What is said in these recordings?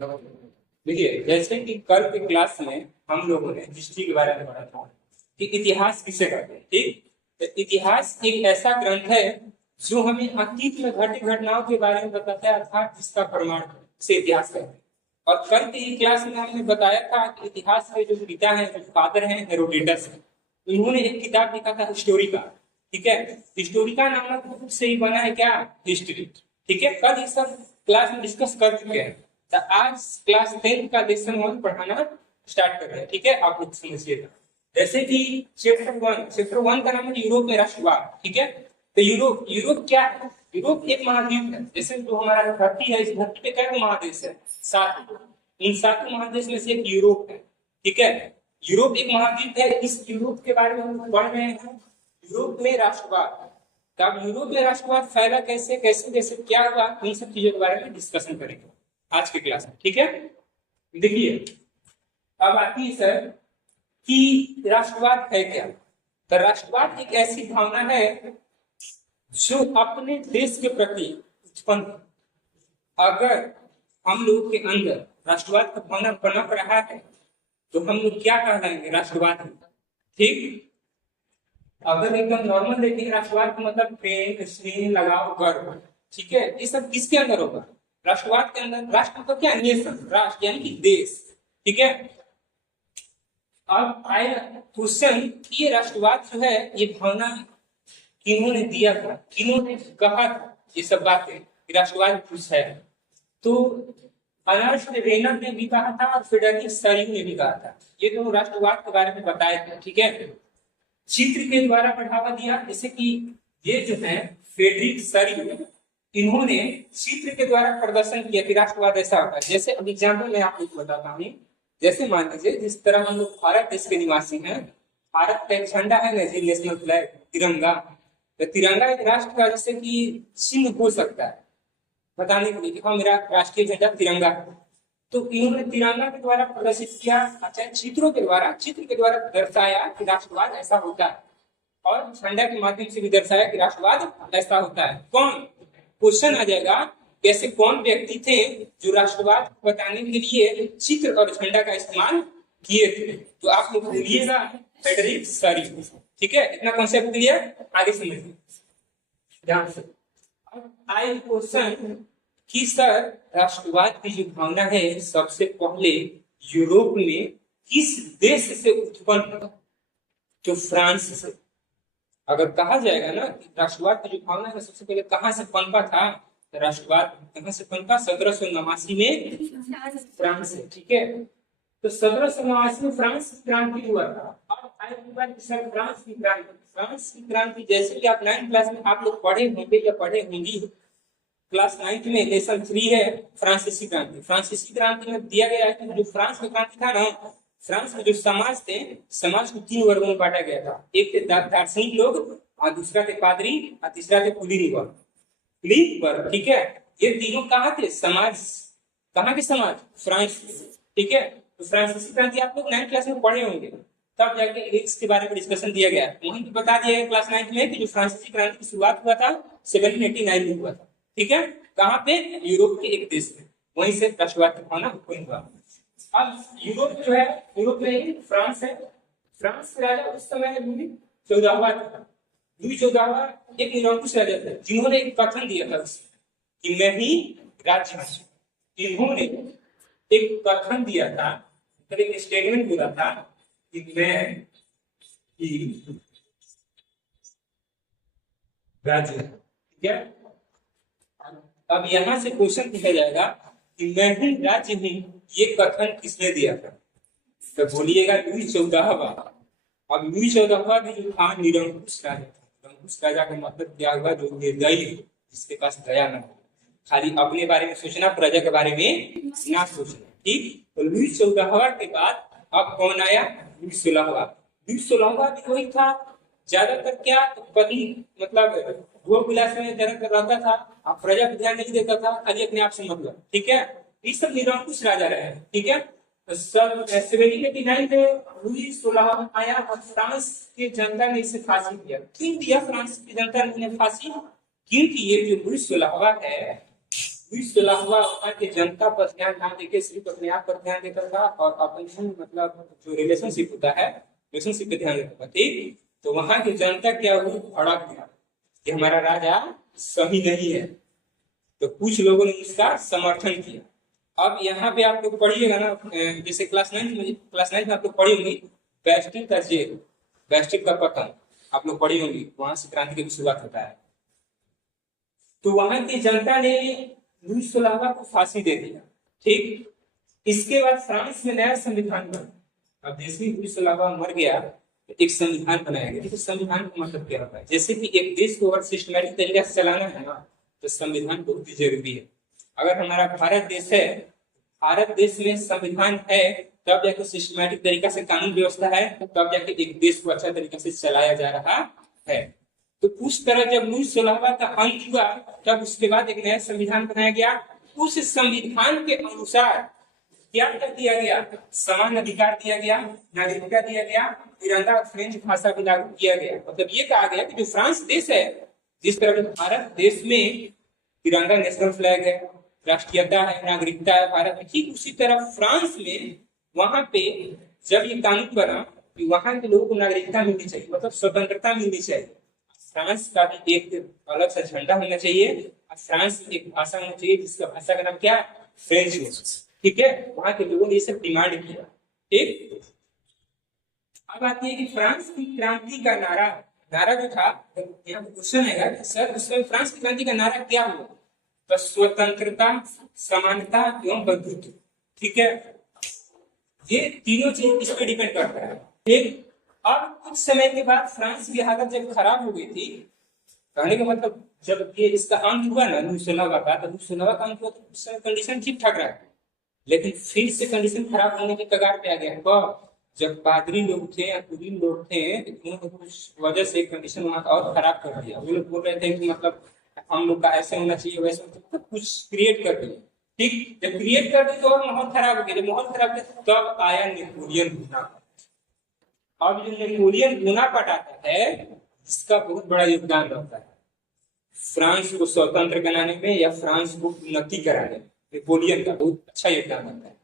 देखिए, जैसे कि कल के क्लास में हम लोगों ने हिस्ट्री के बारे में पढ़ा था कि इतिहास किसे कहते हैं। ठीक, तो इतिहास एक ऐसा ग्रंथ है जो हमें अतीत में घटी घटनाओं के बारे में बताता है, अर्थात जिसका प्रमाण से इतिहास कहते हैं। और कल की क्लास में हमने बताया था कि इतिहास के जो पिता हैं, जो फादर हैं, हेरोडोटस हैं। उन्होंने एक किताब लिखा था हिस्टोरिका। ठीक है, हिस्टोरिका नामक बुक से ही बना है क्या, हिस्ट्री। ठीक है, कल ये सब क्लास में डिस्कस कर चुके हैं। तो आज क्लास 10 का लेसन 1 पढ़ाना स्टार्ट कर रहे हैं। ठीक है, आप लोग समझिएगा। जैसे कि चैप्टर 1 का नाम है यूरोप में राष्ट्रवाद। ठीक है, तो यूरोप यूरोप क्या है? यूरोप एक महाद्वीप है। जैसे जो हमारा धरती है, इस धरती पे क्या महादेश है? 7। इन 7 महादेश में से एक यूरोप है। ठीक है, यूरोप एक महाद्वीप है। इस यूरोप के बारे में हम पढ़ रहे हैं, यूरोप में राष्ट्रवाद। तब यूरोप में राष्ट्रवाद फैला कैसे कैसे कैसे क्या हुआ, इन सब चीजों के बारे में डिस्कशन करेंगे आज के क्लास में। ठीक है, देखिए अब आती है सर कि राष्ट्रवाद है क्या। तो राष्ट्रवाद एक ऐसी भावना है जो अपने देश के प्रति उत्पन्न, अगर हम लोग के अंदर राष्ट्रवाद का भावना पनप रहा है तो हम लोग क्या कहलाएंगे, राष्ट्रवाद। ठीक, अगर एकदम नॉर्मल देखेंगे राष्ट्रवाद का मतलब प्रेम, स्नेह, लगाव, गर्व। ठीक है, ये सब किसके अंदर होगा? राष्ट्रवाद के अंदर। राष्ट्र मतलब क्या, नेशन, राष्ट्र यानी कि देश। ठीक है, अब आए क्वेश्चन, ये राष्ट्रवाद जो है ये भावना किन्होंने दिया था, किन्होंने कहा था ये सब बातें कि राष्ट्रवाद कुछ है? तो अनर्स्ट रेनर ने भी कहा था और फ्रेडरिक सरियू ने भी कहा था। ये दोनों राष्ट्रवाद के बारे में बताए थे। ठीक है, चित्र के द्वारा बढ़ावा दिया। जैसे कि ये जो है फ्रेडरिक सरियू, इन्होंने चित्र के द्वारा प्रदर्शन किया कि राष्ट्रवाद ऐसा होता है। जैसे अब एग्जाम्पल मैं आप लोग को बताता हूँ। जैसे मान लीजिए जिस तरह हम लोग भारत देश के निवासी हैं, भारत का एक झंडा है ना जी, नेशनल फ्लैग, तिरंगा। तो तिरंगा एक राष्ट्र का जैसे कि चिन्ह हो सकता है बताने के लिए कि हाँ मेरा राष्ट्रीय झंडा तिरंगा है। तो इन्होंने तिरंगा के द्वारा प्रदर्शित किया, अच्छा चित्र के द्वारा दर्शाया कि राष्ट्रवाद ऐसा होता है, और झंडा के माध्यम से भी दर्शाया कि राष्ट्रवाद ऐसा होता है। कौन, क्वेश्चन आ जाएगा कैसे, कौन व्यक्ति थे जो राष्ट्रवाद बताने के लिए चित्र और झंडा का इस्तेमाल किए थे? तो आप लोग बोलिएगा फ्रेडरिक सरियू। ठीक है, इतना कॉन्सेप्ट क्लियर, आगे समझिए ध्यान से। अब आए क्वेश्चन कि सर राष्ट्रवाद की जो भावना है सबसे पहले यूरोप में किस देश से उत्पन्न हुआ? तो फ्रांस से। अगर कहा जाएगा ना कि राष्ट्रवाद की जो भावना है सबसे पहले कहाँ से पनपा था, तो राष्ट्रवाद कहाँ से पनपा? 1789 में फ्रांस से। ठीक है, तो 1789 में फ्रांस की क्रांति हुआ था। अब सर फ्रांस की क्रांति जैसे कि आप 9th क्लास में आप लोग पढ़े होंगे या पढ़े होंगी, क्लास 9th में लेसन 3 है फ्रांसीसी क्रांति। फ्रांसीसी क्रांति में दिया गया है कि जो फ्रांस में क्रांति था ना, फ्रांस में जो समाज थे, समाज को 3 वर्गों में बांटा गया था। एक थे दार्शनिक लोग, और दूसरा थे पादरी, और तीसरा थे कुलीन वर्ग। ठीक है, ये तीनों कहाँ थे समाज, कहाँ के समाज? फ्रांस। ठीक है, तो फ्रांसीसी क्रांति आप लोग 9th क्लास में पढ़े होंगे, तब जाके इसके बारे में डिस्कशन दिया गया। वहीं पे बता दिया गया क्लास 9th में कि जो फ्रांसीसी क्रांति की शुरुआत हुआ था 1789 में हुआ था। ठीक है, कहाँ पे? यूरोप के एक देश में, वहीं से राष्ट्रवाद का भावना उत्पन्न हुआ। अब यूरोप जो है, यूरोप में फ्रांस है। फ्रांस के राजा उस समय लुई 14वां था। लुई 14वां एक निरंकुश राजा थे, जिन्होंने एक कथन दिया था कि मैं ही राज्य हूं। इन्होंने एक कथन दिया था, एक स्टेटमेंट बोला था कि मैं ही राज्य। ठीक है, अब यहां से क्वेश्चन पूछा जाएगा कि मैं ही राज्य हूं, ये कथन किसने दिया था? तो बोलिएगा लुई 14वां। अब लुई 14वां भी जो था निरंकुश राजा था। निरंकुश राजा का मतलब क्या हुआ? जो निर्दयी हो, जिसके पास दया न हो, खाली अपने बारे में सोचना, प्रजा के बारे में ना सोचना। ठीक, तो लुई 14वां के बाद अब कौन आया? लुई 16वां। लुई 16वां भी वही था, ज्यादातर क्या पति मतलब भोग विलास में ज्यादातर रहता था, अब प्रजा पर ध्यान नहीं देता था, खाली अपने आप से मतलब। ठीक है, ये सब निरंकुश राजा रहे। ठीक है, तो सब 1789 में लुई 16वां आया और फ्रांस की जनता ने इसे फांसी दिया। क्यों दिया फ्रांस की जनता ने फांसी? क्योंकि ये जो लुई 16वां है लुई 16वां वहाँ की जनता पर ध्यान ना देके सिर्फ अपने आप पर ध्यान देता था और अपने मतलब जो रिलेशनशिप होता है रिलेशनशिप पे ध्यान देता था। ठीक, तो वहाँ की जनता क्या हुई, भड़क गया कि हमारा राजा सही नहीं है, तो कुछ लोगों ने इसका समर्थन किया। अब यहाँ पे आप लोग पढ़िएगा ना, जैसे क्लास 9 में आप लोग पढ़ी होंगी बैस्टिल का जेल, बैस्टिल का पतन आप लोग पढ़ी होंगी, वहां से क्रांति की शुरुआत होता है। तो वहां की जनता ने लुई 16वां को फांसी दे दिया। ठीक, इसके बाद फ्रांस में नया संविधान बना। अब देश में लुई 16वां मर गया तो एक संविधान बनाया गया। तो संविधान का मतलब क्या होता है, जैसे कि एक देश को अगर सिस्टमेटिक तरीके से चलाना है ना, तो संविधान बहुत ही जरूरी है। अगर हमारा भारत देश है, भारत देश में संविधान है, तब जाके सिस्टमेटिक तरीका से कानून व्यवस्था है, तब जाके एक देश को अच्छा तरीके से चलाया जा रहा है। तो उस तरह जब लुई 16वां का अंत हुआ, तब उसके बाद एक नया संविधान बनाया गया। उस संविधान के अनुसार क्या कर दिया गया, समान अधिकार दिया गया, नागरिकता दिया गया, तिरंगा और फ्रेंच भाषा भी लागू किया गया। मतलब ये कहा गया कि जो फ्रांस देश है, जिस तरह भारत देश में तिरंगा नेशनल फ्लैग है, राष्ट्रीयता है, नागरिकता है भारत में, ठीक उसी तरह फ्रांस में वहां पे जब ये कानून बना कि वहां के लोगों को नागरिकता मिलनी चाहिए, मतलब स्वतंत्रता मिलनी चाहिए। फ्रांस का भी एक अलग सा झंडा होना चाहिए, फ्रांस की एक भाषा होनी चाहिए जिसका भाषा का नाम क्या, फ्रेंच हो। ठीक है, वहां के लोगों ने ये सब डिमांड किया। ठीक, अब आती है कि फ्रांस की क्रांति का नारा जो था, यहाँ पे क्वेश्चन आएगा कि सर उस समय फ्रांस की क्रांति का नारा क्या हुआ, तो स्वतंत्रता, समानता एवं बंधुत्व। ठीक है, ये तीनों चीज इस पे डिपेंड करता है। ठीक, अब कुछ समय के बाद फ्रांस की हालत जब खराब हो गई थी, कहने का मतलब जब ये इसका अंत हुआ ना लुई 16वां का, तो लुई 16वां का अंत हुआ तो उस समय कंडीशन ठीक ठाक रहा, लेकिन फिर से कंडीशन खराब होने की कगार पे आ गया। कब, जब पादरी लोग थे या कुलीन लोग थे, उन्होंने कुछ वजह से कंडीशन वहां का और खराब कर दिया। वो लोग बोल रहे थे कि मतलब हम लोग का ऐसे होना चाहिए वैसे, मतलब कुछ क्रिएट कर दिया। ठीक, जब क्रिएट कर दी तो और माहौल खराब हो गया। जब माहौल खराब गया तब आया नेपोलियन बोनापार्ट। अब जो नेपोलियन बोनापार्ट आता है, इसका बहुत बड़ा योगदान रहता है फ्रांस को स्वतंत्र बनाने में या फ्रांस को उन्नति कराने में। नेपोलियन का बहुत अच्छा योगदान रहता है।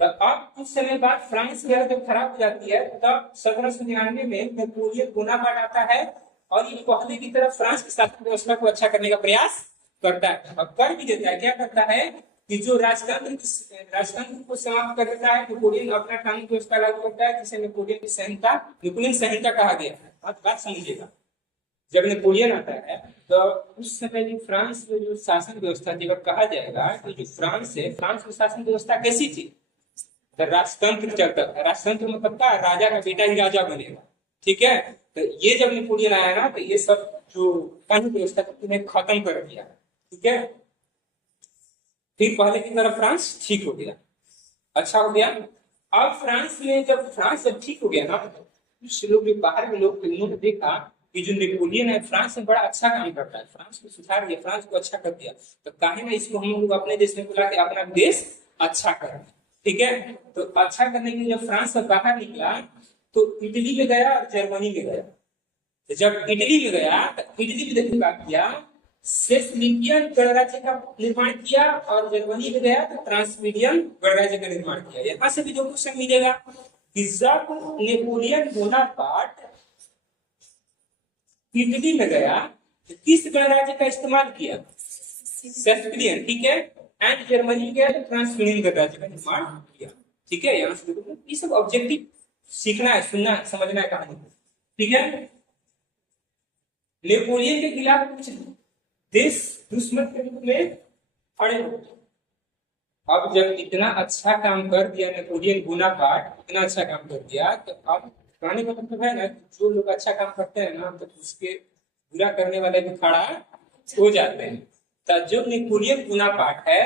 तो अब कुछ समय बाद फ्रांस की हालत जब खराब हो जाती है, तब 1799 में नेपोलियन बोनापार्ट आता है और ये पहले की तरह फ्रांस की शासन व्यवस्था को अच्छा करने का प्रयास करता है और कर भी देता है। क्या करता है कि जो राजतंत्र को समाप्त कर देता है, नेपोलियन अपना कानून व्यवस्था लागू करता है, जिसे नेपोलियन संहिता कहा गया है। आप बात समझिएगा, जब नेपोलियन आता है तो उस समय जो फ्रांस में जो शासन व्यवस्था थी, अगर कहा जाएगा कि जो फ्रांस है, फ्रांस में शासन व्यवस्था कैसी थी, तो राजतंत्र चलता था। राजतंत्र मतलब क्या, राजा का बेटा ही राजा बनेगा। ठीक है, तो ये जब नेपोलियन आया ना, तो ये सब जो कानून व्यवस्था थी उन्हें खत्म कर दिया। ठीक है, फिर पहले की तरह फ्रांस ठीक हो गया, अच्छा हो गया। अब फ्रांस में जब फ्रांस जब ठीक हो गया ना, कुछ लोग जो बाहर के लोग थे उन्होंने देखा कि जो नेपोलियन है फ्रांस में बड़ा अच्छा काम करता है, फ्रांस को सुधार दिया, फ्रांस को अच्छा कर दिया, तो काहे ना इसको हम लोग अपने देश में बुला के अपना देश अच्छा करें। ठीक है, तो अच्छा करने के लिए जब फ्रांस से बाहर निकला तो इटली में गया और जर्मनी में गया। तो जब इटली में गया तो इटली में देखिए क्या किया, सेस्लिपियन गणराज्य का निर्माण किया, और जर्मनी में गया तो ट्रांसमीडियन गणराज्य का निर्माण किया। यहाँ से भी जो क्वेश्चन मिलेगा कि जब नेपोलियन बोनापार्ट इटली में गया तो किस गणराज्य का इस्तेमाल किया, सेस्लिपियन। ठीक है, एंड जर्मनी गया तो ट्रांसमीडियन गणराज्य का निर्माण किया। ठीक है, यहाँ से देखो ये सब ऑब्जेक्टिव सीखना है, सुनना है, समझना है कहानी को। ठीक है, नेपोलियन के खिलाफ कुछ देश दुश्मन के रूप में खड़े हो। अब जब इतना अच्छा काम कर दिया नेपोलियन बोनापार्ट, इतना अच्छा काम कर दिया, तो अब कहने का मतलब है ना, जो लोग अच्छा काम करते हैं ना, तो उसके बुरा करने वाले भी खड़ा हो जाते हैं। तो जो नेपोलियन बोनापार्ट है,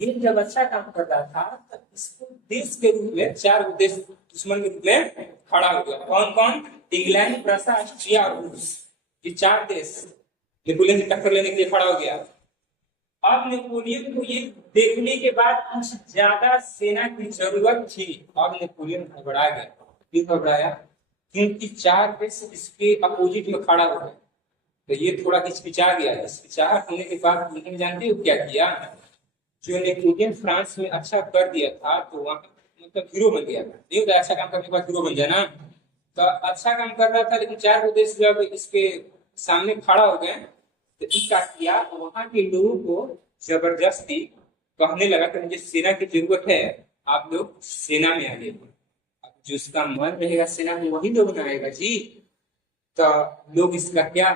ये जब अच्छा काम कर रहा था, तो इसको देश के रूप में, चार देश दुश्मन के रूप में खड़ा हो गया। कौन कौन, इंग्लैंड, प्रूसिया, ऑस्ट्रिया और रूस, ये चार देश नेपोलियन से टक्कर लेने के लिए खड़ा हो गया। अब नेपोलियन को ये देखने के बाद कुछ ज्यादा सेना की जरूरत थी। अब नेपोलियन घबरा गया। क्यों घबराया, क्योंकि चार देश इसके अपोजिट में खड़ा हो गए। तो ये थोड़ा हिचकिचा गया। हिचकिचाहट होने के बाद उन्होंने जानते हो क्या किया, जो नेपोलियन फ्रांस में अच्छा कर दिया था तो वहां मतलब हीरो बन गया था। नहीं होता अच्छा काम करने के बाद हीरो बन जाना। तो अच्छा काम कर रहा था, लेकिन 4 देश जब इसके सामने खड़ा हो गए तो इसका किया, तो वहां के लोगों को जबरदस्ती कहने लगा कि मुझे सेना की जरूरत है, आप लोग सेना में आइए। अब जिसका मन रहेगा सेना में वही लोग ना आएगा जी। तो लोग इसका क्या,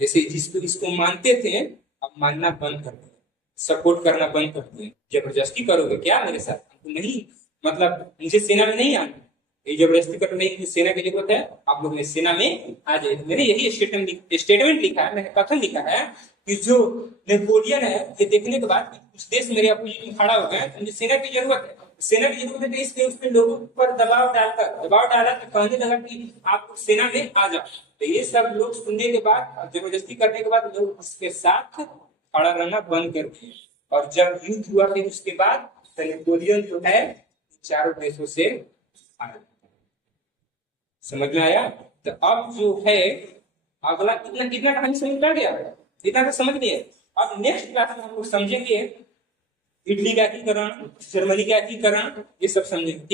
जैसे जिसको इसको मानते थे अब मानना बंद कर दिया, सपोर्ट करना बंद कर दिया। जबरदस्ती करोगे क्या मेरे साथ, हमको नहीं, मतलब मुझे सेना में नहीं आना, ये जबरदस्ती कर नहीं, मुझे सेना की जरूरत है, आप लोग मेरे सेना में आ जाइए। तो मैंने यही स्टेटमेंट लिखा है, मैंने कथन लिखा है कि जो नेपोलियन है ये देखने के बाद कुछ देश मेरे अपोजिट में खड़ा हो गए, मुझे सेना की जरूरत है, सेना की जरूरत है, तो इसलिए उसने लोगों पर दबाव डाला तो कहने लगा कि आप सेना में आ जाओ। तो ये सब लोग सुनने के बाद, जबरदस्ती करने के बाद लोग उसके साथ खड़ा रहना बंद कर दिए। और जब युद्ध हुआ फिर उसके बाद तो नेपोलियन जो है चारों देशों से आया। समझ में आया। तो अब जो है अगला इतना कितना कहानी समझ में आ गया, इतना तो समझ लिए। अब नेक्स्ट क्लास में हम लोग समझेंगे इटली का एकीकरण, जर्मनी का एकीकरण, ये सब समझेंगे। ठीक।